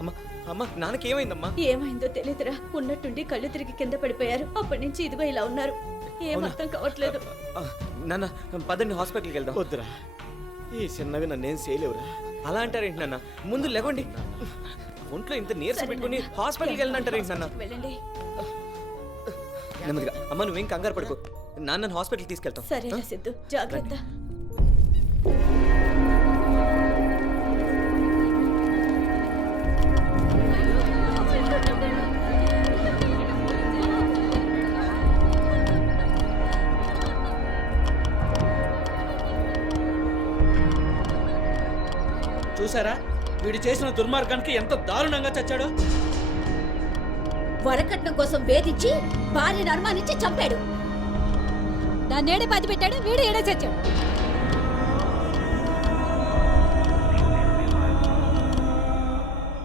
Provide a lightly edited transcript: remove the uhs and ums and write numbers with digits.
అమ్మా అమ్మా నాన్నకి ఏమైందమ్మా? ఏమైందో తెలియదురా, ఉన్నట్టుండి కళ్ళు తిరిగి కింద పడిపోయారు. అప్పటి నుంచి ఇదిగో ఇలా ఉన్నారు. ఏం అర్థం కావట్లేదు. నాన్న పదండి హాస్పిటల్కి వెళ్దాం. వద్దురా, ఈ చిన్నవి నన్నేం చేయలేవురా. అలా అంటారేంటి నాన్న? ముందు లేవండి. ఒంట్లో ఇంత నీరసం పెట్టుకుని హాస్పిటల్కి వెళ్ళనంటారేంటి నాన్న? వెళ్ళండి. నెమ్మదిగా. అమ్మ నువ్వేం కంగారు పడుకో, నాన్న హాస్పిటల్కి తీసుకెళ్తాం. సరేనా సిద్ధు, జాగ్రత్త. చూసారా వీడు చేసిన దుర్మార్గానికి ఎంత దారుణంగా చచ్చాడో. వరకట్నం కోసం వేధించి భార్యను అనుమానించి చంపాడు. దాన్ని ఏడే పాతి పెట్టాడు, వీడు ఏడే చచ్చాడు.